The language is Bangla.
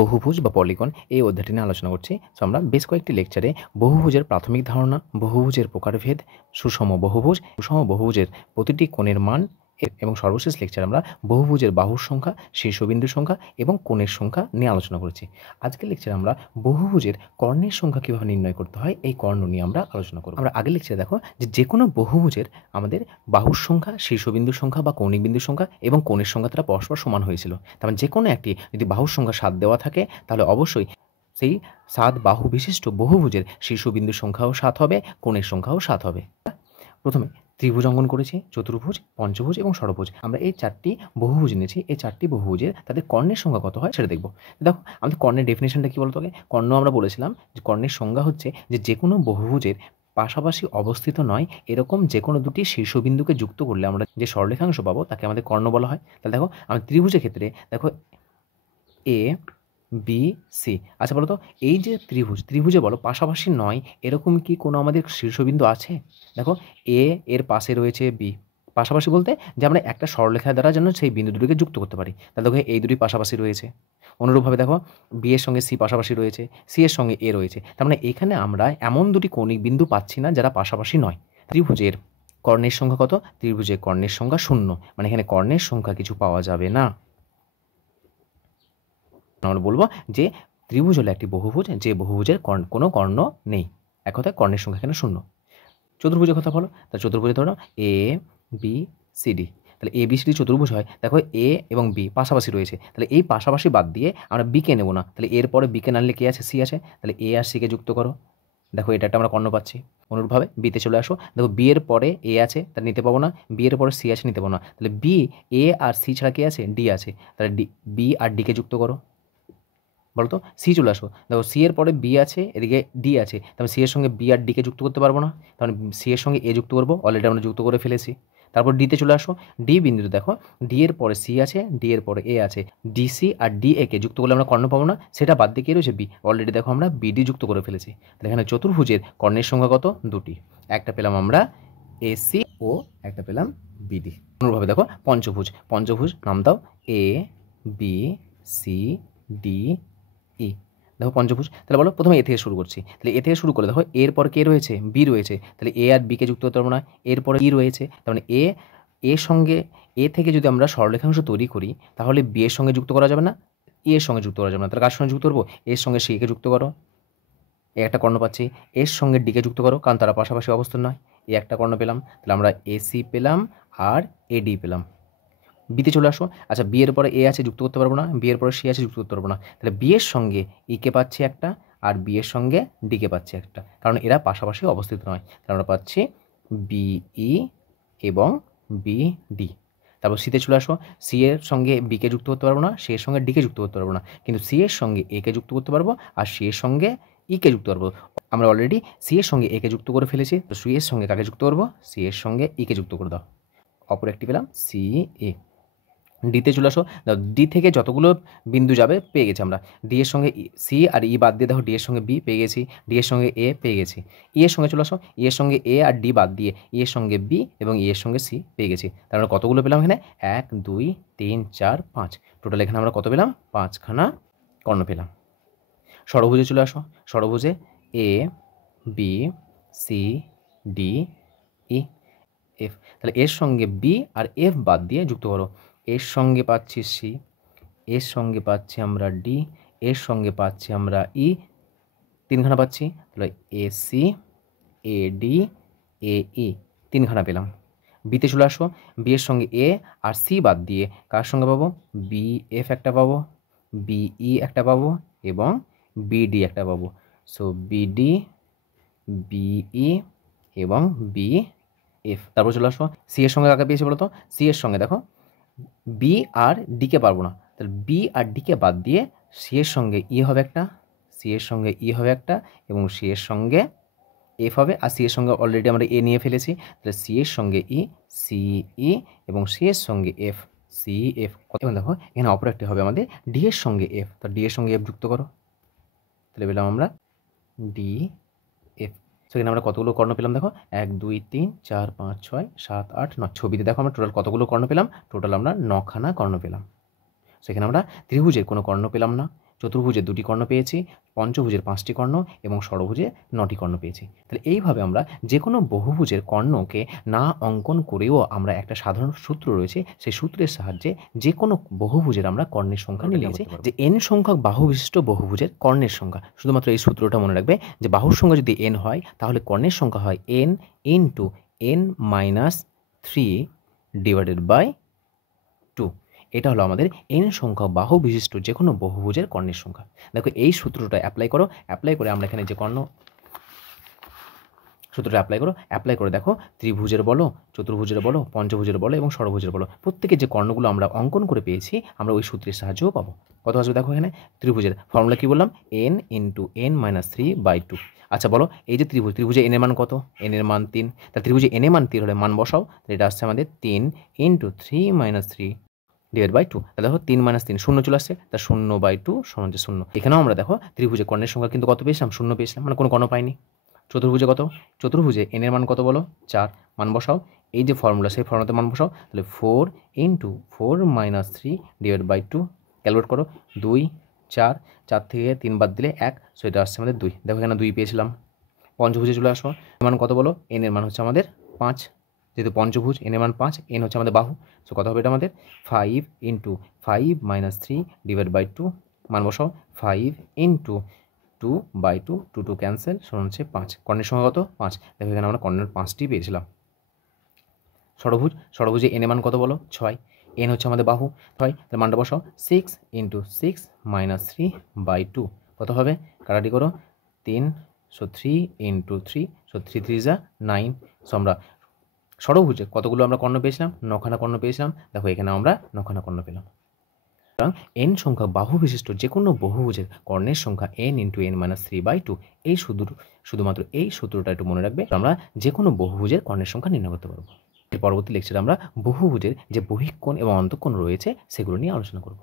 বহুভুজ বা পলিগন এই অধ্যায়টি নিয়ে আলোচনা করছি। সো আমরা বেশ কয়েকটি লেকচারে বহুভুজের প্রাথমিক ধারণা, বহুভুজের প্রকারভেদ, সুষম বহুভুজের প্রতিটি কোণের মান এবং সর্বশেষ লেকচারে আমরা বহুভুজের বাহুর সংখ্যা, শীর্ষবিন্দুর সংখ্যা এবং কোণের সংখ্যা নিয়ে আলোচনা করেছি। আজকের লেকচারে আমরা বহুভুজের কর্ণের সংখ্যা কীভাবে নির্ণয় করতে হয় এই কর্ণ নিয়ে আমরা আলোচনা করব। আমরা আগের লেকচারে দেখো যে কোনো বহুভুজের আমাদের বাহুর সংখ্যা, শীর্ষবিন্দুর সংখ্যা বা কৌণিক বিন্দুর সংখ্যা এবং কোণের সংখ্যা তারা পরস্পর সমান হয়েছিল। তার মানে যে কোনো একটি যদি বাহুর সংখ্যা 7 দেওয়া থাকে তাহলে অবশ্যই সেই 7 বাহু বিশিষ্ট বহুভুজের শীর্ষবিন্দুর সংখ্যাও 7 হবে, কোণের সংখ্যাও 7 হবে। প্রথমে ত্রিভুজ অঙ্কন করেছি, চতুর্ভুজ, পঞ্চভুজ এবং ষড়ভুজ। আমরা এই 4টি বহুভুজ নিয়েছি। এই 4টি বহুভুজের তাদের কর্ণের সংখ্যা কত হয় সেটা দেখব। দেখো আমাদের কর্ণের ডেফিনেশনটা কী বলতো? কর্ণ আমরা বলেছিলাম যে কর্ণের সংজ্ঞা হচ্ছে যে কোনো বহুভুজের পাশাপাশি অবস্থিত নয় এরকম যে কোনো দুটি শীর্ষবিন্দুকে যুক্ত করলে আমরা যে সরলরেখাংশ পাবো তাকে আমাদের কর্ণ বলা হয়। তাহলে দেখো আমাদের ত্রিভুজের ক্ষেত্রে দেখো এ বি সি। আচ্ছা বলো তো, এই যে ত্রিভুজে বলো পাশাপাশি নয় এরকম কি কোনো আমাদের শীর্ষবিন্দু আছে? দেখো এর পাশে রয়েছে বি, পাশাপাশি বলতে যে আমরা একটা সরলরেখা দ্বারা যেন সেই বিন্দু দুটিকে যুক্ত করতে পারি। তাহলে দেখো এই দুটি পাশাপাশি রয়েছে। অনুরূপভাবে দেখো বি এর সঙ্গে সি পাশাপাশি রয়েছে, সি এর সঙ্গে এ রয়েছে। তার মানে এখানে আমরা এমন দুটি কৌণিক বিন্দু পাচ্ছি না যারা পাশাপাশি নয়। ত্রিভুজের কর্ণের সংখ্যা কত? ত্রিভুজের কর্ণের সংখ্যা 0। মানে এখানে কর্ণের সংখ্যা কিছু পাওয়া যাবে না। আমরা বলবো যে ত্রিভুজ হলো একটি বহুভুজ যে বহুভুজের কোনো কর্ণ নেই। এক কথায় কর্ণের সংখ্যা এখানে 0। চতুর্ভুজের কথা বলো, তাহলে চতুর্ভুজে ধরো এ বি সি ডি। তাহলে এ বি সি ডি চতুর্ভুজ হয়। দেখো এ এবং বি পাশাপাশি রয়েছে, তাহলে এই পাশাপাশি বাদ দিয়ে আমরা বিকে নেব না। তাহলে এরপরে বিকে নাড়লে কে আছে? সি আছে। তাহলে এ আর সিকে যুক্ত করো। দেখো এটা একটা আমরা কর্ণ পাচ্ছি। অনুরূপভাবে বিতে চলে আসো। দেখো বি এর পরে এ আছে, তাহলে নিতে পাবো না। বি এর পরে সি আছে, নিতে পাবো না। তাহলে বি, এ আর সি ছাড়া কে আছে? ডি আছে। তাহলে বি আর ডিকে যুক্ত করো। বলতো সি চলে আসো। দেখো সি এর পরে বি আছে, এদিকে ডি আছে। তারপরে সি এর সঙ্গে বি আর ডিকে যুক্ত করতে পারবো না, তাহলে সি এর সঙ্গে এ যুক্ত করবো। অলরেডি আমরা যুক্ত করে ফেলেছি। তারপর ডিতে চলে আসো। ডি বিন্দুতে দেখো ডি এর পরে সি আছে, ডি এর পরে এ আছে। ডিসি আর ডি একে যুক্ত করলে আমরা কর্ণ পাবো না, সেটা বাদ দিয়ে কে রয়েছে? বি। অলরেডি দেখো আমরা বিডি যুক্ত করে ফেলেছি। তাহলে এখানে চতুর্ভুজের কর্ণের সংখ্যা কত? 2টি। একটা পেলাম আমরা এসি ও একটা পেলাম বিডি। অনুরূপভাবে দেখো পঞ্চভুজ নাম দাও এ বি সি ডি ই। দেখো পঞ্চভুজ। তাহলে বলো প্রথমে এ থেকে শুরু করছি। তাহলে এ থেকে শুরু করে দেখো এর পর কে রয়েছে? বি রয়েছে। তাহলে এ আর বিকে যুক্ত করতে পারবো না। এরপরে ই রয়েছে। তার মানে এর সঙ্গে এ থেকে যদি আমরা সরলরেখাংশ তৈরি করি তাহলে বি এর সঙ্গে যুক্ত করা যাবে না, ই এর সঙ্গে যুক্ত করা যাবে না। তাহলে কার সঙ্গে যুক্ত করবো? এর সঙ্গে সি কে যুক্ত করো। এ একটা কর্ণ পাচ্ছি। এর সঙ্গে ডিকে যুক্ত করো, কারণ তারা পাশাপাশি অবস্থান নয়। এ একটা কর্ণ পেলাম। তাহলে আমরা এসি পেলাম আর এডি পেলাম। বিতে চলে আসো। আচ্ছা বি এর পরে এ আছে, যুক্ত করতে পারবো না। বি এর পরে সি আছে, যুক্ত করতে পারবো না। তাহলে বি এর সঙ্গে ইকে পাচ্ছি একটা আর বি এর সঙ্গে ডিকে পাচ্ছি একটা, কারণ এরা পাশাপাশি অবস্থিত নয়। তাহলে আমরা পাচ্ছি বিই এবং বিডি। তারপর সিতে চলে আসো। সি এর সঙ্গে বিকে যুক্ত করতে পারবো না, সি এর সঙ্গে ডিকে যুক্ত করতে পারবো না, কিন্তু সি এর সঙ্গে একে যুক্ত করতে পারবো আর সি এর সঙ্গে ইকে যুক্ত করবো। আমরা অলরেডি সি এর সঙ্গে একে যুক্ত করে ফেলেছি, তো সি এর সঙ্গে কাকে যুক্ত করবো? সি এর সঙ্গে ইকে যুক্ত করে দাও। অপর একটি পেলাম সি এ। ডিতে চলে আসো। ডি থেকে যতগুলো বিন্দু যাবে পেয়ে গেছি আমরা। ডি এর সঙ্গে সি আর ই বাদ দিয়ে দেখো ডি এর সঙ্গে বি পেয়ে গেছি, ডি এর সঙ্গে এ পেয়ে গেছি। ই এর সঙ্গে চলে আসো। ই এর সঙ্গে এ আর ডি বাদ দিয়ে ই এর সঙ্গে বি এবং ই এর সঙ্গে সি পেয়ে গেছি। তার মানে কতগুলো পেলাম এখানে? 1 2 3 4 5। টোটাল এখানে আমরা কত পেলাম? 5খানা কর্ণ পেলাম। ষড়ভুজে চলে আসো। ষড়ভুজে A B C D E F. তাহলে এর সঙ্গে বি আর এফ বাদ দিয়ে যুক্ত করো। এর সঙ্গে পাচ্ছি সি, এর সঙ্গে পাচ্ছি আমরা ডি, এর সঙ্গে পাচ্ছি আমরা ই। 3খানা পাচ্ছি। তাহলে এসি এডি এই 3খানা পেলাম। বিতে চলে আসো। বি এর সঙ্গে এ আর সি বাদ দিয়ে কার সঙ্গে পাবো? বি এফ একটা পাবো, বিই একটা পাবো এবং বিডি একটা পাবো। সো বিডি, বিই এবং বি এফ। তারপর চলে আসো। সি এর সঙ্গে কাকে পেয়েছি বলো তো? সি এর সঙ্গে দেখো বি আর ডিকে পারবো না, তাহলে বি আর ডিকে বাদ দিয়ে সি এর সঙ্গে ই হবে একটা, সি এর সঙ্গে ই হবে একটা এবং সি এর সঙ্গে এফ হবে। আর সি এর সঙ্গে অলরেডি আমরা এ নিয়ে ফেলেছি, তাহলে সি এর সঙ্গে ই, সি ই এবং সি এর সঙ্গে এফ, সি এফ। এবং দেখো এখানে অপর একটি হবে আমাদের ডি এর সঙ্গে এফ, তো ডি এর সঙ্গে এফ যুক্ত করো। তাহলে পেলাম আমরা ডি এফ। সেখানে আমরা কতগুলো কর্ণ পেলাম? দেখো 1 2 3 4 5 6 7 8 9। ছবিতে দেখো আমরা টোটাল কতগুলো কর্ণ পেলাম? টোটাল আমরা 9খানা কর্ণ পেলাম। সেখানে আমরা ত্রিভুজের কোনো কর্ণ পেলাম না, চতুর্ভুজের 2টি কর্ণ পেয়েছি, পঞ্চভুজের 5টি কর্ণ এবং ষড়ভুজে 9টি কর্ণ পেয়েছি। তাহলে এইভাবে আমরা যে কোনো বহুভুজের কর্ণকে না অঙ্কন করেও আমরা একটা সাধারণ সূত্র রয়েছে, সেই সূত্রের সাহায্যে যে কোনো বহুভুজের আমরা কর্ণের সংখ্যা নির্ণয় করতে পারব। যে n সংখ্যক বাহু বিশিষ্ট বহুভুজের কর্ণের সংখ্যা, শুধুমাত্র এই সূত্রটা মনে রাখবে যে বাহুর সংখ্যা যদি n হয় তাহলে কর্ণের সংখ্যা হয় n into n minus 3 divided by 2। এটা হলো আমাদের n সংখ্যক বাহু বিশিষ্ট যে কোনো বহুভুজের কর্ণের সংখ্যা। দেখো এই সূত্রটা অ্যাপ্লাই করো, অ্যাপ্লাই করে আমরা এখানে যে কর্ণ সূত্রটা অ্যাপ্লাই করে দেখো ত্রিভুজের বলো, চতুর্ভুজের বলো, পঞ্চভুজের বলো এবং ষড়ভুজের বলো, প্রত্যেকের যে কর্ণগুলো আমরা অঙ্কন করে পেয়েছি আমরা ওই সূত্রের সাহায্যও পাবো। কত আসবে দেখো এখানে ত্রিভুজের ফর্মুলা কি বললাম, n ইন্টু n মাইনাস 3/2। আচ্ছা বলো এই যে ত্রিভুজে n এর মান কত, n এর মান 3, তা ত্রিভুজে n এর মান 3 হলে মান বসাও, তাহলে এটা আসছে আমাদের 3 ইন্টু 3 মাইনাস 3 ডিভাইড বাই 2। তাহলে দেখো 3 মাইনাস 3 শূন্য চলে আসছে, তা 0/2 সমান হচ্ছে 0। এখানেও আমরা দেখো ত্রিভুজের কর্ণের সংখ্যা কিন্তু কত পেয়েছিলাম, 0 পেয়েছিলাম, মানে কোনো কর্ণ পাইনি। চতুর্ভুজে কত, চতুর্ভুজে n এর মান কত বলো 4, মান বসাও, এই যে ফর্মুলা সেই ফর্মুলাতে মান বসাও, তাহলে 4 into 4 minus 3 divide by 2, calculate করো 2 4, 4 থেকে 3 বাদ দিলে 1, সো এটা আসছে আমাদের 2। দেখো এখানে 2 পেয়েছিলাম। পঞ্চভুজে চলে আসো, মান কত বলো, n এর মান হচ্ছে আমাদের 5, যেহেতু পঞ্চভুজ n এর মান 5, n হচ্ছে আমাদের বাহু, সো কত হবে এটা আমাদের 5 ইন্টু 5 মাইনাস 3 ডিভাইড বাই 2, মান বসাও 5 ইন্টু 2/2, 2 ক্যান্সেল, সমান হচ্ছে 5। কর্ণের সংখ্যা কত 5, দেখো এখানে আমরা কর্ণের 5টি পেয়েছিলাম। ষড়ভুজে n এর মান কত বলো 6, n হচ্ছে আমাদের বাহু 6, তাহলে মানটা বসাও 6 ইন্টু 6 মাইনাস 3/2, কত হবে কাটাটি করো 3, সো 3 ইন্টু 3, সো 3 3 যা 9। সো আমরা ষড়ভুজে কতগুলো আমরা কর্ণ পেয়েছিলাম, 9খানা কর্ণ পেয়েছিলাম। দেখো এখানে আমরা 9খানা কর্ণ পেলাম। সুতরাং n সংখ্যক বাহু বিশিষ্ট যে কোনো বহুভুজের কর্ণের সংখ্যা n ইন্টু n মাইনাস 3/2। এই শুধুমাত্র এই সূত্রটা একটু মনে রাখবে, আমরা যে কোনো বহুভুজের কর্ণের সংখ্যা নির্ণয় করতে পারবো। এর পরবর্তী লেকচারে আমরা বহুভুজের যে বহিঃকোণ এবং অন্তঃকোণ রয়েছে সেগুলো নিয়ে আলোচনা করব।